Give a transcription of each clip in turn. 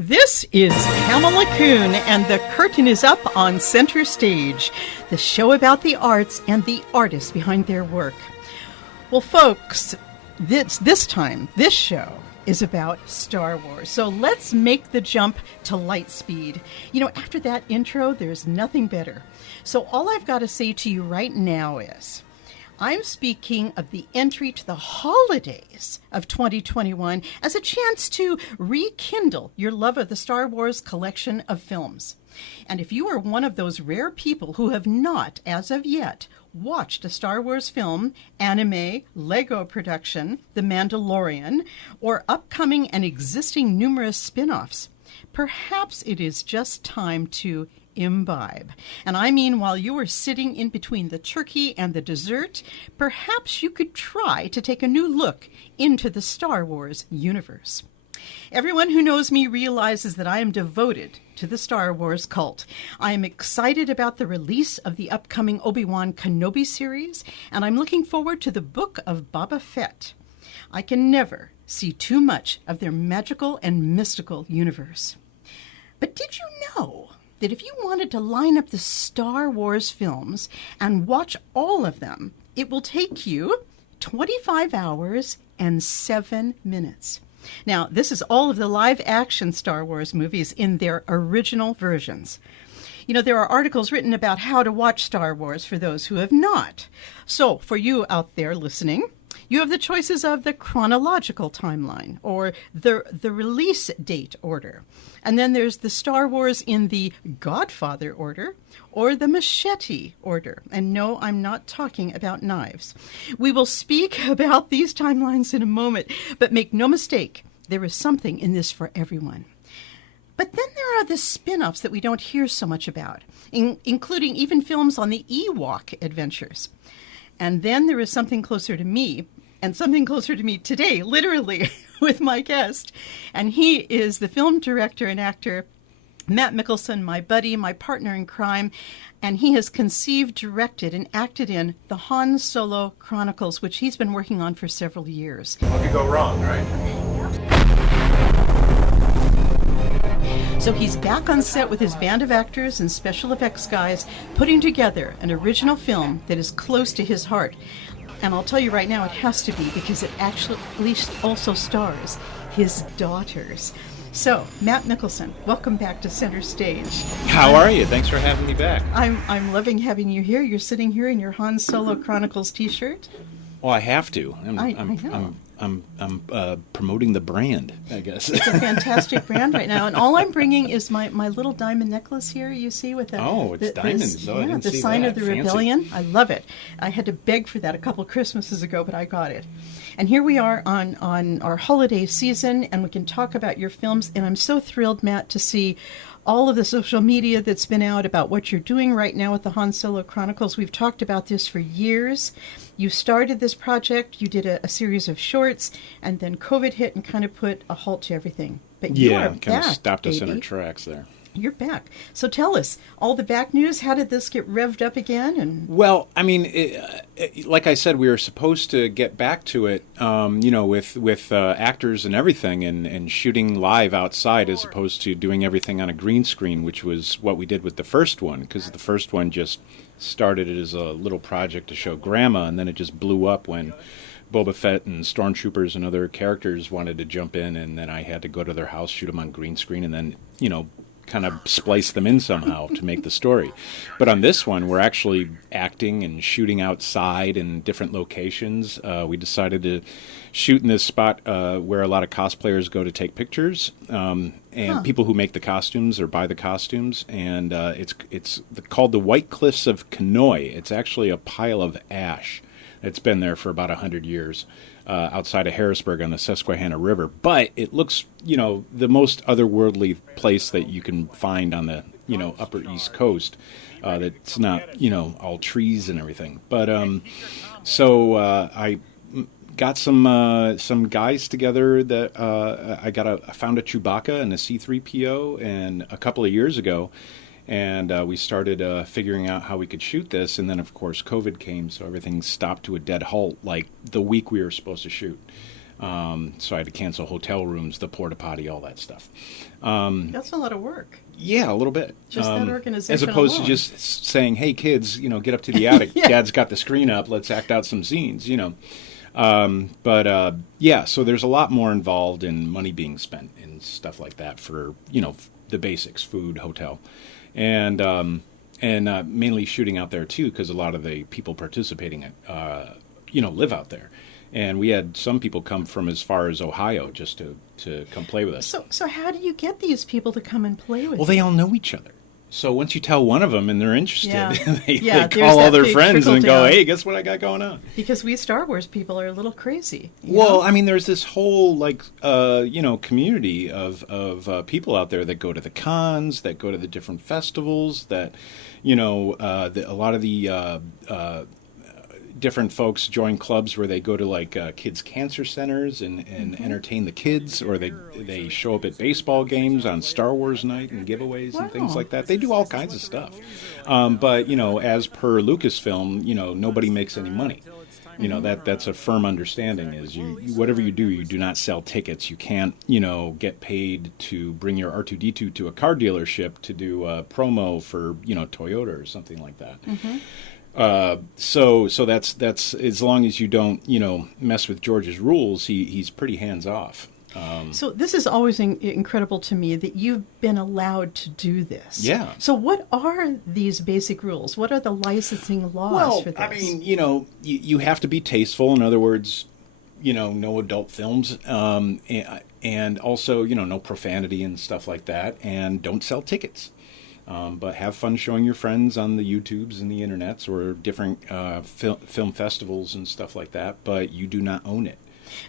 This is Pamela Kuhn, and the curtain is up on Center Stage, the show about the arts and the artists behind their work. Well, folks, this show is about Star Wars. So let's make the jump to light speed. You know, after that intro, there's nothing better. So all I've got to say to you right now is, I'm speaking of the entry to the holidays of 2021 as a chance to rekindle your love of the Star Wars collection of films. And if you are one of those rare people who have not, as of yet, watched a Star Wars film, anime, Lego production, The Mandalorian, or upcoming and existing numerous spin-offs, perhaps it is just time to imbibe. And I mean, while you are sitting in between the turkey and the dessert, perhaps you could try to take a new look into the Star Wars universe. Everyone who knows me realizes that I am devoted to the Star Wars cult. I am excited about the release of the upcoming Obi-Wan Kenobi series, and I'm looking forward to the Book of Boba Fett. I can never see too much of their magical and mystical universe. But did you know that if you wanted to line up the Star Wars films and watch all of them, it will take you 25 hours and 7 minutes. Now, this is all of the live-action Star Wars movies in their original versions. You know, there are articles written about how to watch Star Wars for those who have not. So, for you out there listening, you have the choices of the chronological timeline or the release date order. And then there's the Star Wars in the Godfather order or the machete order. And no, I'm not talking about knives. We will speak about these timelines in a moment, but make no mistake, there is something in this for everyone. But then there are the spin-offs that we don't hear so much about, including even films on the Ewok adventures. And then there is something closer to me, and something closer to me today, literally, with my guest. And he is the film director and actor, Matt Mikkelsen, my buddy, my partner in crime. And he has conceived, directed, and acted in the Han Solo Chronicles, which he's been working on for several years. What could go wrong, right? So he's back on set with his band of actors and special effects guys, putting together an original film that is close to his heart. And I'll tell you right now, it has to be, because it actually also stars his daughters. So, Matt Mikkelsen, welcome back to Center Stage. How are you? Thanks for having me back. I'm loving having you here. You're sitting here in your Han Solo Chronicles t-shirt. Well, I have to. I know. I'm promoting the brand, I guess. It's a fantastic brand right now, and all I'm bringing is my little diamond necklace here. You see, with the diamonds. I didn't the see sign that. of the Fancy. rebellion. I love it. I had to beg for that a couple Christmases ago, but I got it. And here we are on our holiday season, and we can talk about your films. And I'm so thrilled, Matt, to see all of the social media that's been out about what you're doing right now with the Han Solo Chronicles. We've talked about this for years. You started this project, you did a series of shorts, and then COVID hit and kind of put a halt to everything. But you are kind back, of stopped us in baby. our tracks there. You're back. So tell us, all the back news, how did this get revved up again? And Well, I mean, like I said, we were supposed to get back to it, with actors and everything, and shooting live outside as opposed to doing everything on a green screen, which was what we did with the first one, because the first one just started as a little project to show Grandma, and then it just blew up when Boba Fett and stormtroopers and other characters wanted to jump in, and then I had to go to their house, shoot them on green screen, and then, kind of splice them in somehow to make the story. But on this one, we're actually acting and shooting outside in different locations. We decided to shoot in this spot where a lot of cosplayers go to take pictures, and people who make the costumes or buy the costumes. And it's called the White Cliffs of Kenoi. It's actually a pile of ash. It's been there for about 100 years. Outside of Harrisburg on the Susquehanna River. But it looks, the most otherworldly place that you can find on the, Upper East Coast. That's not, all trees and everything. But so I got some guys together that I found a Chewbacca and a C-3PO and a couple of years ago. And we started figuring out how we could shoot this. And then, of course, COVID came, so everything stopped to a dead halt, like the week we were supposed to shoot. So I had to cancel hotel rooms, the porta potty, all that stuff. That's a lot of work. Yeah, a little bit. Just that organization as opposed alone. to just saying, "Hey, kids, get up to the attic. Yeah. Dad's got the screen up. Let's act out some scenes." Yeah. So there's a lot more involved in money being spent and stuff like that for the basics, food, hotel, and mainly shooting out there too, because a lot of the people participating live out there. And we had some people come from as far as Ohio just to come play with us. So how do you get these people to come and play with Well, you? they all know each other. So once you tell one of them and they're interested, Yeah. they Yeah, there's call all that their big friends and go, trickle-down. "Hey, guess what I got going on?" Because we Star Wars people are a little crazy. you Well, know? I mean, there's this whole community of people out there that go to the cons, that go to the different festivals, that a lot of the different folks join clubs where they go to kids' cancer centers and entertain the kids, or they show up at baseball games on Star Wars night and giveaways and things Wow. like that. They do all kinds of stuff. But as per Lucasfilm, nobody makes any money. That's a firm understanding. Is whatever you do not sell tickets. You can't get paid to bring your R2D2 to a car dealership to do a promo for Toyota or something like that. So that's as long as you don't mess with George's rules, he's pretty hands off. So this is always incredible to me that you've been allowed to do this. Yeah. So what are these basic rules? What are the licensing laws Well, for this? I mean, you have to be tasteful. In other words, no adult films, and also no profanity and stuff like that, and don't sell tickets. But have fun showing your friends on the YouTubes and the internets or different film festivals and stuff like that. But you do not own it.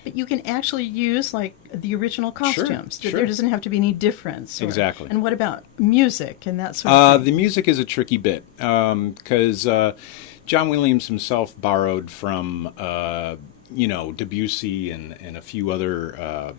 But you can actually use like the original costumes. sure. There doesn't have to be any difference. Exactly. And what about music and that sort of thing? The music is a tricky bit because John Williams himself borrowed from Debussy and a few other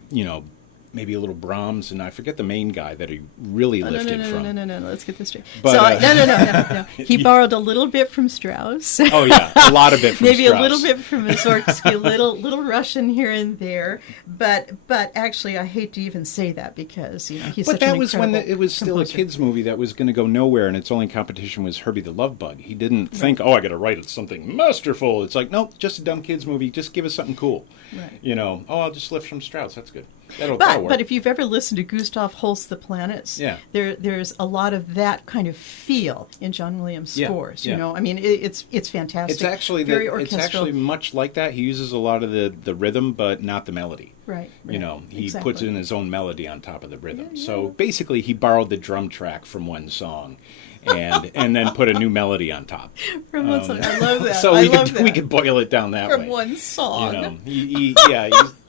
maybe a little Brahms, and I forget the main guy that he really lifted from. No. Let's get this straight. But, No. He borrowed a little bit from Strauss. Oh yeah, a lot of it from Maybe Strauss. a little bit from Mussorgsky, little Russian here and there. But actually, I hate to even say that because he's But such that an was when incredible it was still composer. a kids' movie that was going to go nowhere, and its only competition was Herbie the Love Bug. He didn't think, "Oh, I got to write something masterful." It's like, nope, just a dumb kids' movie. Just give us something cool. Right. I'll just lift from Strauss. That's good. That'll work. But if you've ever listened to Gustav Holst the Planets, Yeah. there's a lot of that kind of feel in John Williams' Yeah, scores. yeah. I mean, it's fantastic. It's actually very it's orchestral. actually much like that. He uses a lot of the rhythm, but not the melody. Right. He exactly. puts in his own melody on top of the rhythm. Yeah. So basically, he borrowed the drum track from one song, and then put a new melody on top. From one song. I love that. So I we love could that. we could boil it down that From way. one song. He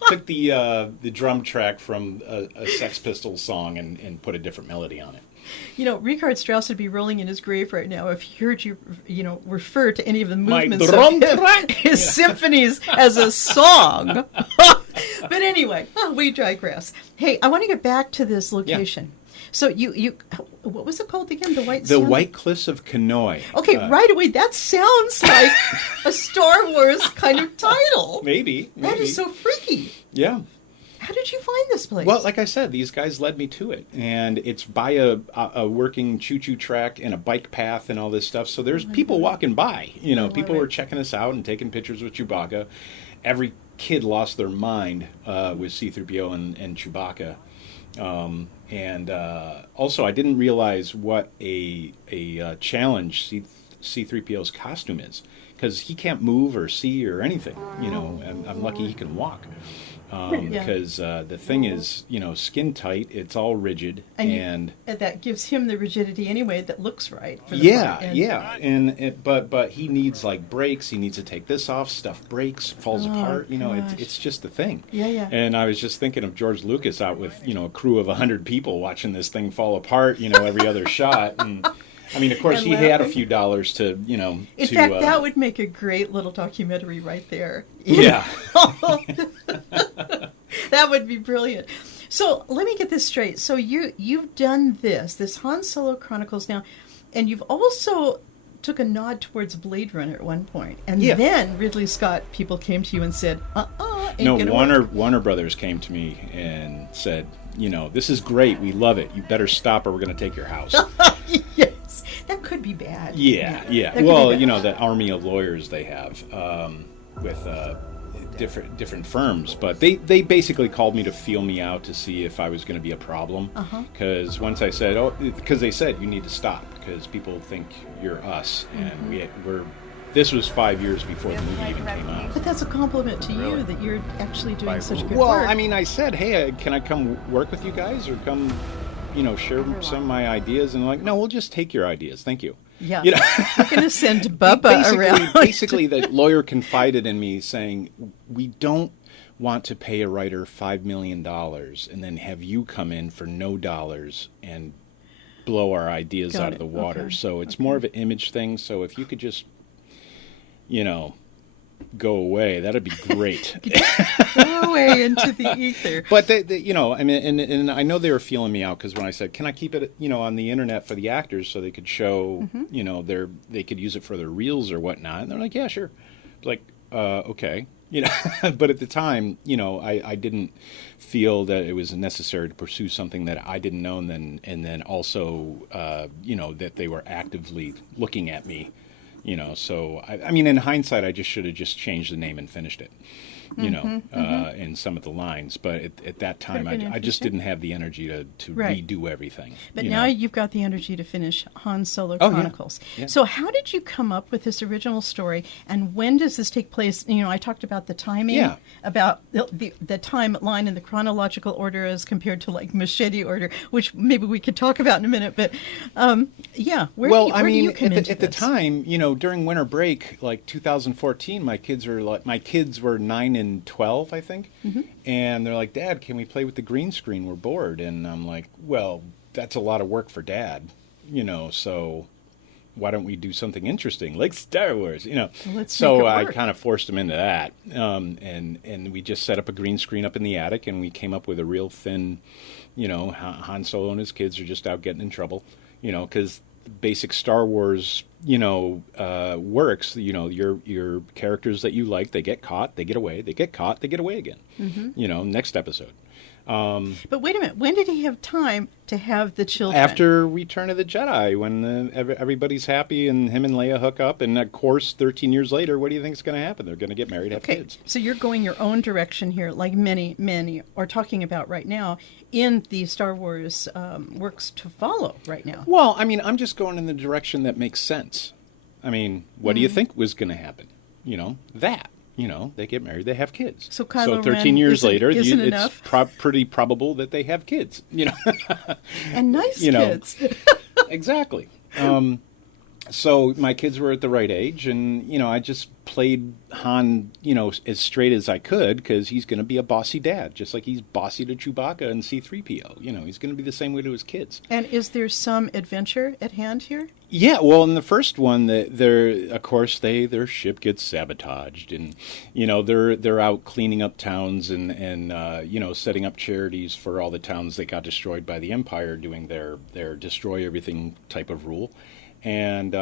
took the drum track from a Sex Pistols song and put a different melody on it. Richard Strauss would be rolling in his grave right now if he heard you, refer to any of the My movements drum of track! his symphonies as a song. But anyway, we digress. Hey, I want to get back to this location. So you, what was it called again? The White The Sand? White Cliffs of Kenoi. Okay, right away, that sounds like a Star Wars kind of title. Maybe. That is so freaky. Yeah. How did you find this place? Well, like I said, these guys led me to it, and it's by a working choo-choo track and a bike path and all this stuff. So there's people walking by. People were checking us out and taking pictures with Chewbacca. Every kid lost their mind with C-3PO and Chewbacca. And also, I didn't realize what a challenge C-3PO's costume is, because he can't move or see or anything. And I'm lucky he can walk. Because the thing is, skin tight, it's all rigid, and that gives him the rigidity anyway that looks right. For the part. And but he needs like brakes. He needs to take this off. Stuff breaks, falls apart. gosh. It's just a thing. Yeah. And I was just thinking of George Lucas out with a crew of 100 people watching this thing fall apart. Every other shot. And I mean, of course, And he had a laughing. few dollars to In fact, that would make a great little documentary right there. Yeah. That would be brilliant. So let me get this straight. So you've done this Han Solo Chronicles now, and you've also took a nod towards Blade Runner at one point. And Yeah. then Ridley Scott people came to you and said, No, gonna Warner Brothers came to me and said, this is great. We love it. You better stop or we're going to take your house. Yes, that could be bad. Yeah. That could Well, be bad. the army of lawyers they have with different firms, but they basically called me to feel me out to see if I was going to be a problem. Because once I said, because they said you need to stop because people think you're us, and we're. This was 5 years before the movie even came out. But that's a compliment to Really? you that you're actually doing such good Well, work. I mean, I said, hey, can I come work with you guys or come, share some of my ideas? And like, no, we'll just take your ideas. Thank you. yeah, You know? we're going to send Bubba around. Basically, the lawyer confided in me saying, we don't want to pay a writer $5 million and then have you come in for no dollars and blow our ideas Got out it. of the water. Okay. So it's more of an image thing. So if you could just, go away, that'd be great. Go away into the ether. But I mean, and I know they were feeling me out because when I said, "Can I keep it, on the internet for the actors so they could show, they could use it for their reels or whatnot?" And they're like, "Yeah, sure." Like, okay, But at the time, I didn't feel that it was necessary to pursue something that I didn't know, and then also, that they were actively looking at me. So I mean, in hindsight, I just should have just changed the name and finished it, in some of the lines. But at that time, Could've been I just interesting. didn't have the energy to Right. redo everything. But you now know? you've got the energy to finish Han Solo Oh, yeah. Chronicles. Yeah. So how did you come up with this original story, and when does this take place? I talked about the timing, Yeah. about the timeline in the chronological order as compared to like machete order, which maybe we could talk about in a minute. But where do you come into at the this? time, during winter break, like 2014, my kids were 9 and 12, I think, and they're like, "Dad, can we play with the green screen? We're bored." And I'm like, "Well, that's a lot of work for Dad, so why don't we do something interesting like Star Wars?" let's So make it I work. kind of forced them into that, and we just set up a green screen up in the attic, and we came up with a real thin, Han Solo and his kids are just out getting in trouble, because basic Star Wars, works. Your characters that you like, they get caught, they get away, they get caught, they get away again. Next episode. But wait a minute, when did he have time to have the children? After Return of the Jedi, when everybody's happy and him and Leia hook up, and of course, 13 years later, what do you think is going to happen? They're going to get married, have Okay, kids. so you're going your own direction here, like many are talking about right now in the Star Wars works to follow right now. Well, I mean, I'm just going in the direction that makes sense. I mean, what do you think was going to happen? That. They get married, they have kids. So Kylo 13 Ren years later, isn't it's enough? pretty probable that they have kids. And nice You know. kids. Exactly. So my kids were at the right age, and I just played Han, as straight as I could, because he's going to be a bossy dad, just like he's bossy to Chewbacca and C-3PO. He's going to be the same way to his kids. And is there some adventure at hand here? Yeah, well, in the first one, their ship gets sabotaged, and they're out cleaning up towns and setting up charities for all the towns that got destroyed by the Empire, doing their destroy everything type of rule, and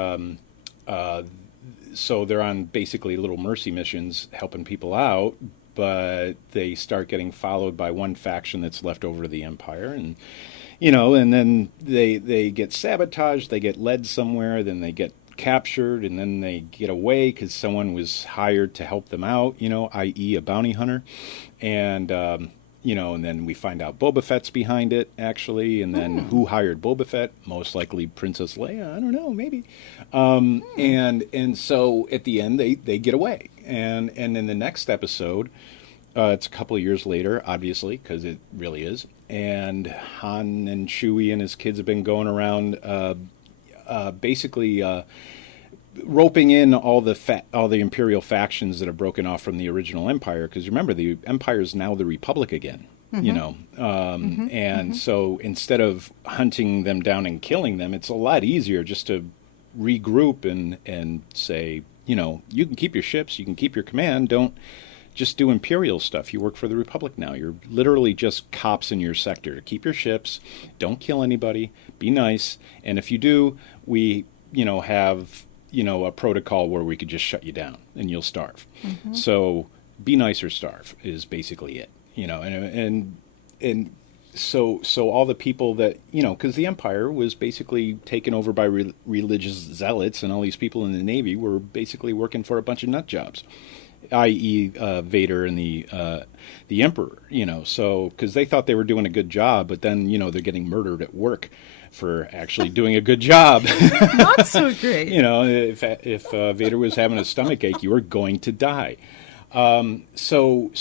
so they're on basically little mercy missions helping people out, but they start getting followed by one faction that's left over to the Empire, and then they get sabotaged, they get led somewhere, then they get captured, and then they get away because someone was hired to help them out, i.e. a bounty hunter. And, and then we find out Boba Fett's behind it, actually, and then who hired Boba Fett? Most likely Princess Leia, I don't know, maybe. And so at the end, they get away. And in the next episode, it's a couple of years later, obviously, because it really is. And Han and Chewie and his kids have been going around, basically roping in all the Imperial factions that have broken off from the original Empire. Because remember, the Empire is now the Republic again. So instead of hunting them down and killing them, it's a lot easier just to regroup and say, you can keep your ships, you can keep your command, don't just do Imperial stuff. You work for the Republic now. You're literally just cops in your sector. Keep your ships. Don't kill anybody. Be nice. And if you do, we, have, a protocol where we could just shut you down and you'll starve. So be nice or starve is basically it, and so all the people that, because the empire was basically taken over by religious zealots, and all these people in the Navy were basically working for a bunch of nut jobs, i.e. Vader and the Emperor, so because they thought they were doing a good job, but then they're getting murdered at work for actually doing a good job. Not so great. If Vader was having a stomach ache, you were going to die. So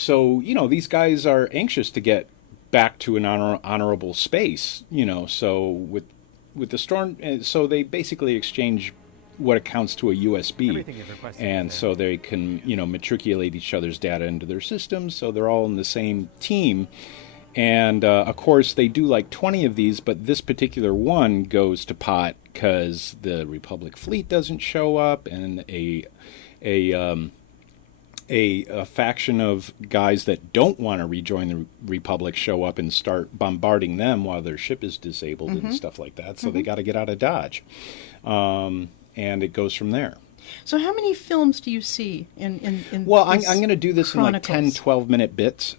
these guys are anxious to get back to an honorable space, so with the storm, so they basically exchange what accounts to a USB, and so they can matriculate each other's data into their systems, so they're all in the same team. And of course they do like 20 of these, but this particular one goes to pot because the Republic fleet doesn't show up, and a faction of guys that don't want to rejoin the Republic show up and start bombarding them while their ship is disabled and stuff like that. So they got to get out of Dodge. And it goes from there. So how many films do you see in Well, I'm going to do this chronicles? in like 10, 12-minute bits.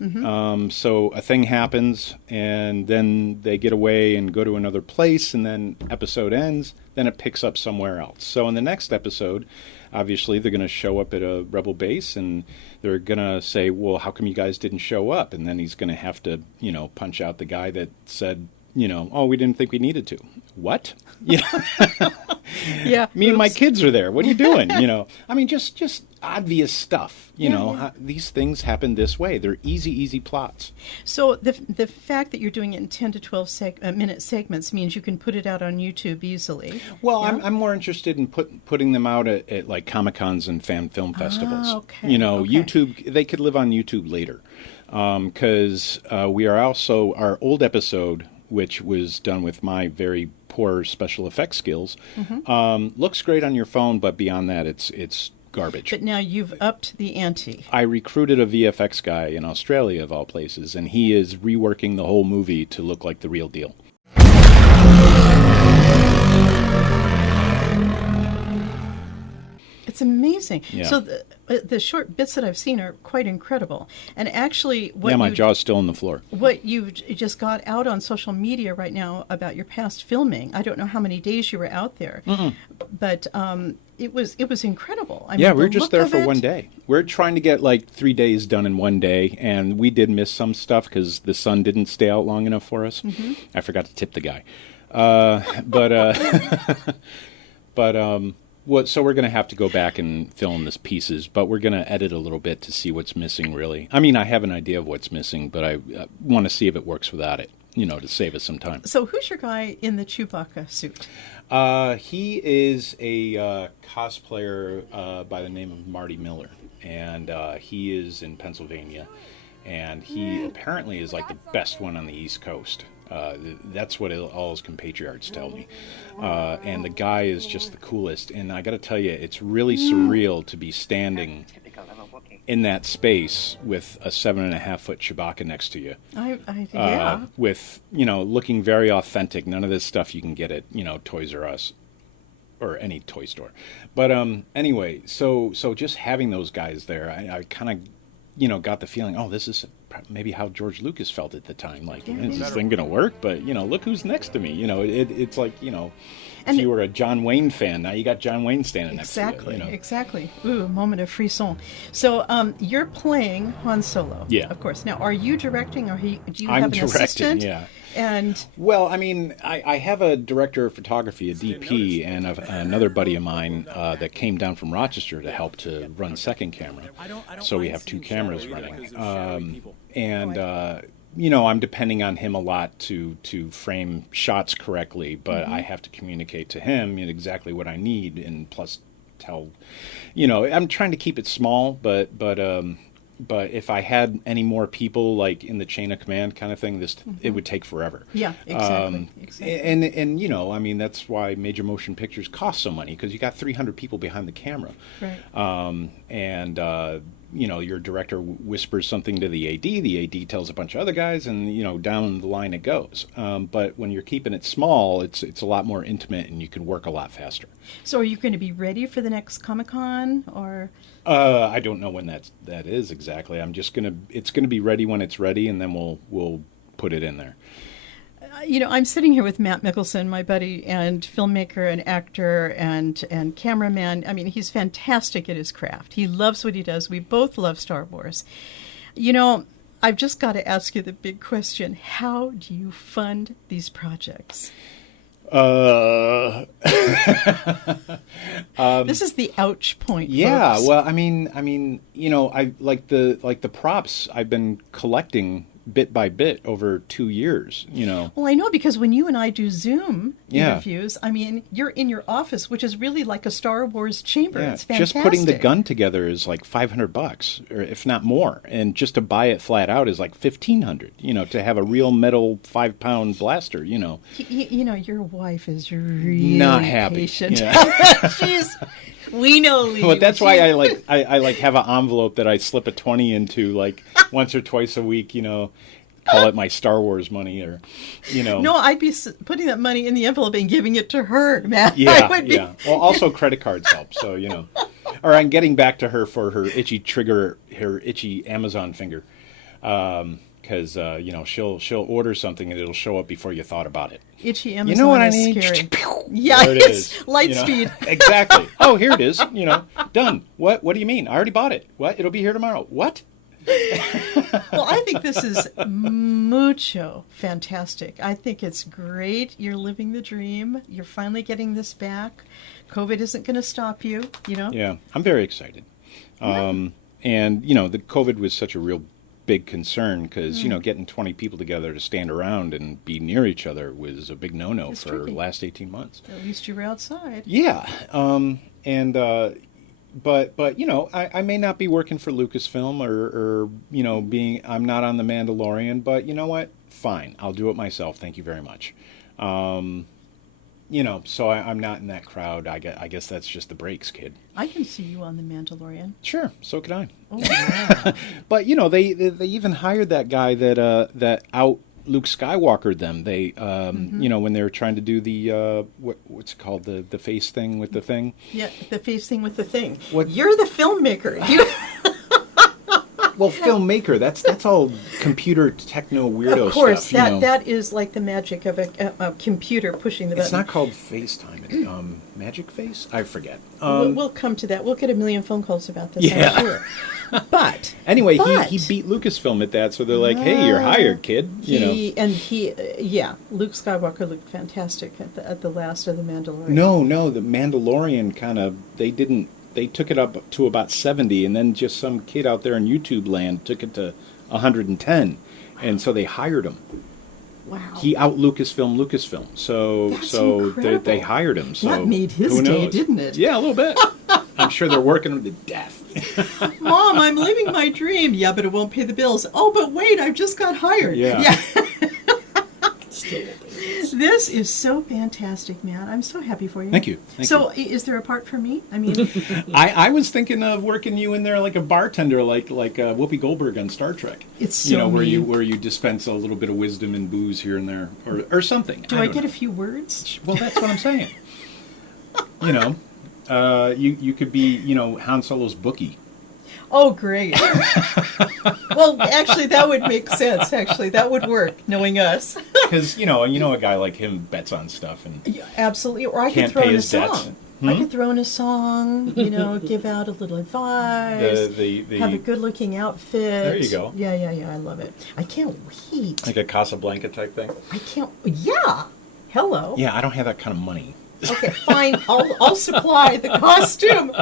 So a thing happens, and then they get away and go to another place, and then episode ends, then it picks up somewhere else. So in the next episode, obviously they're going to show up at a rebel base, and they're going to say, well, how come you guys didn't show up? And then he's going to have to, punch out the guy that said, oh, we didn't think we needed to. What? Yeah. Me and my kids are there. What are you doing? I mean, just obvious stuff. These things happen this way. They're easy plots. So the fact that you're doing it in 10 to 12 minute segments means you can put it out on YouTube easily. Well, yeah? I'm more interested in putting them out at like Comic-Cons and fan film festivals. Okay. YouTube, they could live on YouTube later. Because we are also, our old episode, which was done with my very poor special effects skills, looks great on your phone, but beyond that, it's garbage. But now you've upped the ante. I recruited a VFX guy in Australia, of all places, and he is reworking the whole movie to look like the real deal. It's amazing. Yeah. So the short bits that I've seen are quite incredible. And actually, my jaw's still on the floor. What you just got out on social media right now about your past filming, I don't know how many days you were out there, but it was incredible. I mean, we were just there for one day. We're trying to get like 3 days done in one day, and we did miss some stuff because the sun didn't stay out long enough for us. I forgot to tip the guy. So we're going to have to go back and film this pieces, but we're going to edit a little bit to see what's missing, really. I mean, I have an idea of what's missing, but I want to see if it works without it, to save us some time. So who's your guy in the Chewbacca suit? He is a cosplayer by the name of Marty Miller, and he is in Pennsylvania, and he apparently is like the best one on the East Coast. That's what all his compatriots tell me. And the guy is just the coolest. And I got to tell you, it's really surreal to be standing in that space with a 7.5-foot Chewbacca next to you. Yeah. With, looking very authentic. None of this stuff you can get at, Toys R Us or any toy store. But anyway, so just having those guys there, I kind of, got the feeling, oh, this is maybe how George Lucas felt at the time. Like, is this thing going to work? But, look who's next to me. It's like, if you were a John Wayne fan, now you got John Wayne standing next to you. Exactly. Ooh, moment of frisson. So you're playing Han Solo. Yeah. Of course. Now, are you directing, or do you I'm have an directing, assistant? yeah. And well, I mean, I have a director of photography, a DP, and another buddy of mine that came down from Rochester to help to run second camera. So we have two cameras running. I'm depending on him a lot to frame shots correctly, but I have to communicate to him exactly what I need, and plus tell, I'm trying to keep it small, but if I had any more people like in the chain of command kind of thing, it would take forever. Yeah, exactly. And I mean, that's why major motion pictures cost so money, because you got 300 people behind the camera. Right. your director whispers something to the AD, the AD tells a bunch of other guys, and down the line it goes. But when you're keeping it small, it's a lot more intimate, and you can work a lot faster. So are you going to be ready for the next Comic-Con, or? I don't know when that is exactly. It's gonna be ready when it's ready, and then we'll put it in there. I'm sitting here with Matt Mickelson, my buddy, and filmmaker and actor and cameraman. I mean, he's fantastic at his craft. He loves what he does. We both love Star Wars. I've just got to ask you the big question. How do you fund these projects? This is the ouch point. Yeah, folks. well, I mean, I like the props I've been collecting bit by bit over 2 years. Well, I know, because when you and I do Zoom Yeah. interviews, I mean, you're in your office, which is really like a Star Wars chamber. Yeah, It's fantastic. just putting the gun together is like $500, or if not more, and just to buy it flat out is like $1,500. To have a real metal 5-pound blaster. Your wife is really Not happy. patient. Yeah. We know, Lee. Well, that's why I like have an envelope that I slip a 20 into like once or twice a week. Call it my Star Wars money, or No, I'd be putting that money in the envelope and giving it to her, Matt. Yeah, I would be. yeah. Well, also credit cards help. So or I'm getting back to her for her itchy Amazon finger, because she'll order something and it'll show up before you thought about it. Itchy Amazon. You know what I is need? Scary. Yeah, There it it's is. light speed. Exactly. Oh, here it is. Done. What do you mean? I already bought it. What? It'll be here tomorrow. What? Well, I think this is mucho fantastic. I think it's great. You're living the dream. You're finally getting this back. COVID isn't going to stop you, Yeah, I'm very excited. And, the COVID was such a real big concern because, getting 20 people together to stand around and be near each other was a big no-no for the last 18 months. At least you were outside. Yeah. But I may not be working for Lucasfilm or I'm not on The Mandalorian, but you know what? Fine. I'll do it myself. Thank you very much. So I'm not in that crowd. I guess that's just the breaks, kid. I can see you on The Mandalorian. Sure. So can I. Oh, wow. But, they even hired that guy that out Luke Skywalkered them. They, when they were trying to do the, what's it called? The face thing with the thing? Yeah, the face thing with the thing. What? You're the filmmaker. Well, filmmaker, that's all computer techno weirdo Of course, stuff. that is like the magic of a computer pushing the button. It's not called FaceTime. It's Magic Face? I forget. We'll come to that. We'll get a million phone calls about this, Yeah. I'm sure. But anyway, he beat Lucasfilm at that, so they're like, "Hey, you're hired, kid." Luke Skywalker looked fantastic at the last of The Mandalorian. No, the Mandalorian they took it up to about 70, and then just some kid out there in YouTube land took it to 110, and so they hired him. Wow. He out Lucasfilm. So incredible. they hired him. So That made his who day, knows? didn't it? Yeah, a little bit. I'm sure they're working him to death. Mom, I'm living my dream. Yeah, but it won't pay the bills. Oh, but wait, I've just got hired. Yeah. Still. This is so fantastic, man. I'm so happy for you. Thank you. Is there a part for me? I mean, I was thinking of working you in there like a bartender, like Whoopi Goldberg on Star Trek. It's so where mean. you dispense a little bit of wisdom and booze here and there, or something. Do I don't get know. a few words? Well, that's what I'm saying. You could be Han Solo's bookie. Oh, great. Well, actually, that would make sense. Actually, that would work, knowing us. Because a guy like him bets on stuff and Yeah, absolutely. Or I could Can't throw pay in a his debts. song. I could throw in a song, give out a little advice, the have a good-looking outfit. There you go. Yeah, I love it. I can't wait. like a Casablanca type thing. I can't. Yeah. Hello. Yeah, I don't have that kind of money. Okay, fine. I'll supply the costume.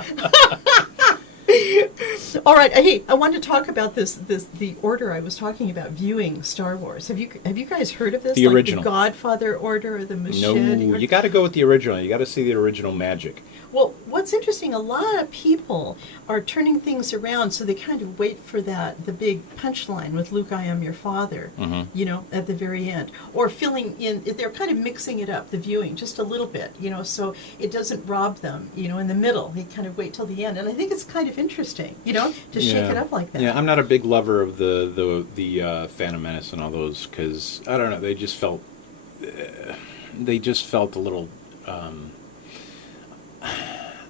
All right. Hey, I wanted to talk about the order I was talking about, viewing Star Wars. Have you guys heard of this? The original. The Godfather order or the No, Machete? you got to go with the original. You got to see the original magic. Well, what's interesting, a lot of people are turning things around, so they kind of wait for the big punchline with Luke, I am your father, at the very end. Or filling in, they're kind of mixing it up, the viewing, just a little bit, so it doesn't rob them, in the middle. They kind of wait till the end. And I think it's kind of interesting interesting, to shake it up like that. Yeah, I'm not a big lover of the Phantom Menace and all those because I don't know. They just felt a little.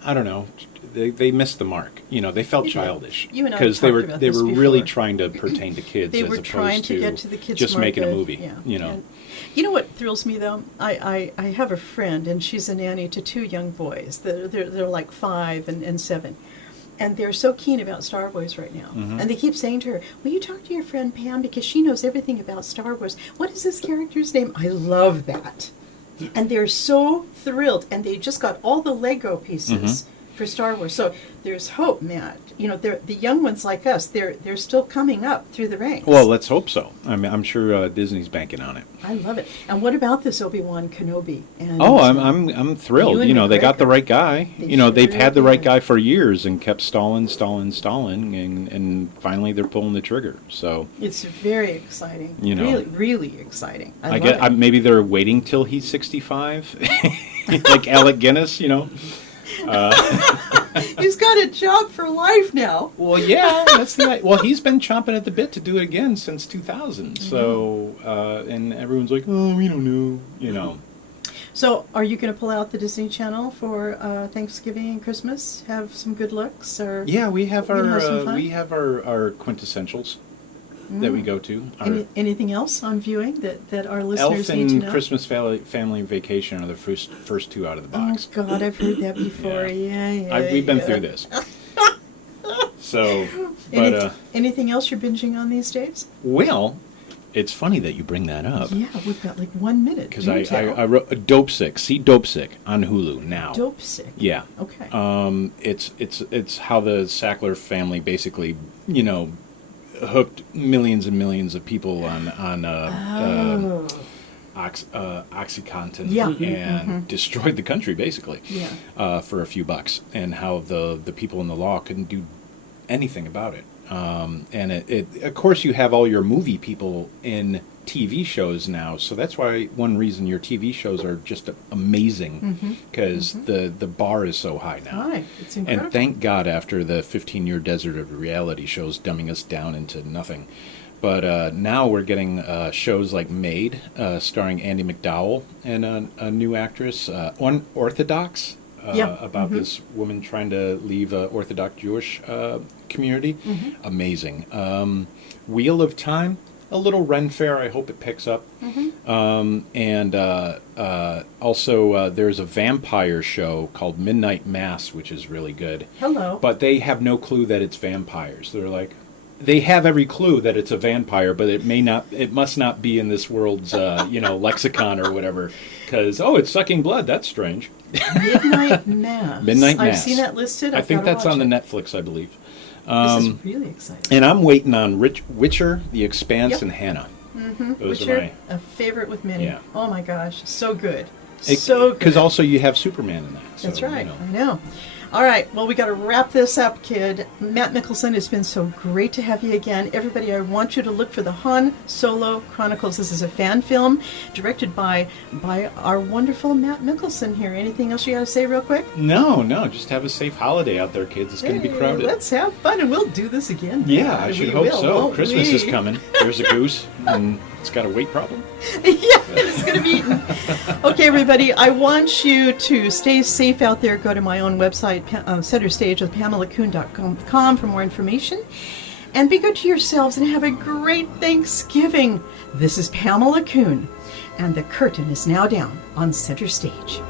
I don't know. They missed the mark. They felt childish You and I because have they talked were about they this were really before. trying to pertain to kids They as were opposed trying to get to the kids' just making a market. movie. Yeah. And you know what thrills me though? I have a friend and she's a nanny to two young boys. They're like 5 and 7. And they're so keen about Star Wars right now. Mm-hmm. And they keep saying to her, will you talk to your friend Pam because she knows everything about Star Wars. What is this character's name? I love that. And they're so thrilled. And they just got all the Lego pieces for Star Wars. So there's hope, Matt. The young ones like us, they're still coming up through the ranks. Well, let's hope so. I mean, I'm sure Disney's banking on it. I love it. And what about this Obi-Wan Kenobi? And, I'm thrilled. Ewan They got the McGregor. right guy. They They've sure had the right did. guy for years and kept stalling, and finally they're pulling the trigger. So It's very exciting. You know. Really, really exciting. I love get it. maybe they're waiting till he's 65, like Alec Guinness. He's got a job for life now. Well, yeah, that's the. Well, he's been chomping at the bit to do it again since 2000. So, and everyone's like, oh, we don't know. So, are you going to pull out the Disney Channel for Thanksgiving and Christmas? Have some good looks, or Yeah, we have You gonna have some our fun? our quintessentials that we go to. Our anything else on viewing that our Elf listeners need to and know? Christmas Family Vacation are the first two out of the Oh box. God, I've heard that before. Yeah. We've been yeah. through this. So, Any- but anything else you're binging on these days? well, it's funny that you bring that up. Yeah, we've got like 1 minute. Because Do I tell. wrote Dope Sick. See Dope Sick on Hulu now. Dope sick. Yeah. Okay. It's how the Sackler family basically, hooked millions and millions of people on Oh. OxyContin Yeah. and destroyed the country basically Yeah. for a few bucks, and how the people in the law couldn't do anything about it. And it of course you have all your movie people in TV shows now, so that's why one reason your TV shows are just amazing, because the bar is so high now. Hi, it's incredible. And thank God after the 15-year desert of reality shows dumbing us down into nothing. But now we're getting shows like Made, starring Andy McDowell and a new actress, Unorthodox, about this woman trying to leave an Orthodox Jewish community. Amazing. Wheel of Time, a little Ren Fair. I hope it picks up. And also there's a vampire show called Midnight Mass, which is really good. Hello. But they have no clue that it's vampires. They're like, they have every clue that it's a vampire, but it must not be in this world's, lexicon or whatever. Because, it's sucking blood. That's strange. Midnight Mass. Midnight I've Mass. seen that listed. I I've think gotta that's watch on the it. Netflix, I believe. This is really exciting. And I'm waiting on Witcher, The Expanse, Yep. and Hannah. Those Witcher, are my... a favorite with many. Yeah. Oh my gosh, so good. So good. Because also you have Superman in that. So, That's right. I know. All right. Well, we got to wrap this up, kid. Matt Mickelson, it's been so great to have you again. Everybody, I want you to look for the Han Solo Chronicles. This is a fan film directed by our wonderful Matt Mickelson here. Anything else you got to say real quick? No, just have a safe holiday out there, kids. It's going to be crowded. Let's have fun, and we'll do this again. Yeah, I should We hope will, so. won't Christmas we? is coming. There's a goose, and it's got a weight problem. Yeah, it's going to be eaten. Okay, everybody, I want you to stay safe out there. Go to my own website, Center Stage with PamelaKoon.com for more information. And be good to yourselves and have a great Thanksgiving. This is Pamela Koon, and the curtain is now down on Center Stage.